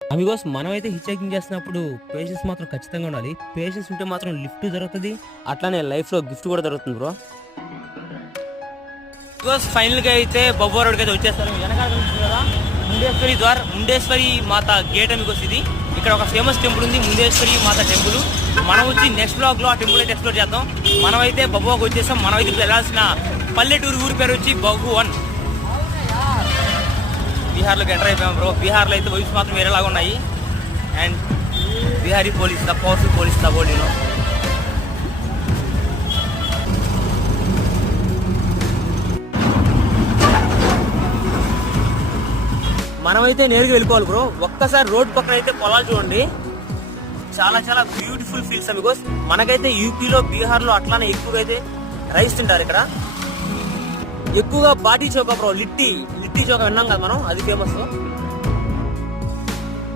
Amigos మనమైతే which hiking చేస్తున్నప్పుడు patience మాత్రం ఖచ్చితంగా ఉండాలి. పేషెన్స్ ఉంటే మాత్రం లిఫ్ట్ దొరుకుతుంది, అట్లానే లైఫ్లో గిఫ్ట్ కూడా దొరుకుతుంది బ్రో. బికాస్ ఫైనల్గా అయితే బొబ్బా రోడ్కి అయితే వచ్చేస్తారు. వెనకాల కనిపిస్తుంది కదా ముండేశ్వరి ద్వార్, ముండేశ్వరి మాత గేట్ అమిగోస్ ఇది. ఇక్కడ ఒక ఫేమస్ టెంపుల్ ఉంది, ముండేశ్వరి మాత టెంపుల్. మనం వచ్చి నెక్స్ట్ బ్లాగ్లో ఆ టెంపుల్ అయితే ఎక్స్ప్లోర్ చేద్దాం. మనమైతే బొబ్బోకి వచ్చేసాం. మనమైతే ఇప్పుడు వెళ్ళాల్సిన పల్లెటూరు ఊరి పేరు వచ్చి బగువన్. బీహార్లోకి ఎంటర్ అయిపోయాం బ్రో. బీహార్లో అయితే వైఫ్స్ మాత్రం వేరేలాగా ఉన్నాయి. And Bihari police, the powerful police, the world you know. మనమైతే నేరుగా వెళ్ళిపోవాలి బ్రో. ఒక్కసారి రోడ్ పక్కన అయితే పొలాలు చూడండి, చాలా చాలా బ్యూటిఫుల్ ఫీల్స్ బికాస్ మనకైతే యూపీలో బీహార్లో అట్లానే ఎక్కువగా అయితే రైస్ తింటారు. ఇక్కడ ఎక్కువగా బాటీ చౌకా బ్రో, లిట్టి చౌకా విన్నాం కదా మనం, అది ఫేమస్.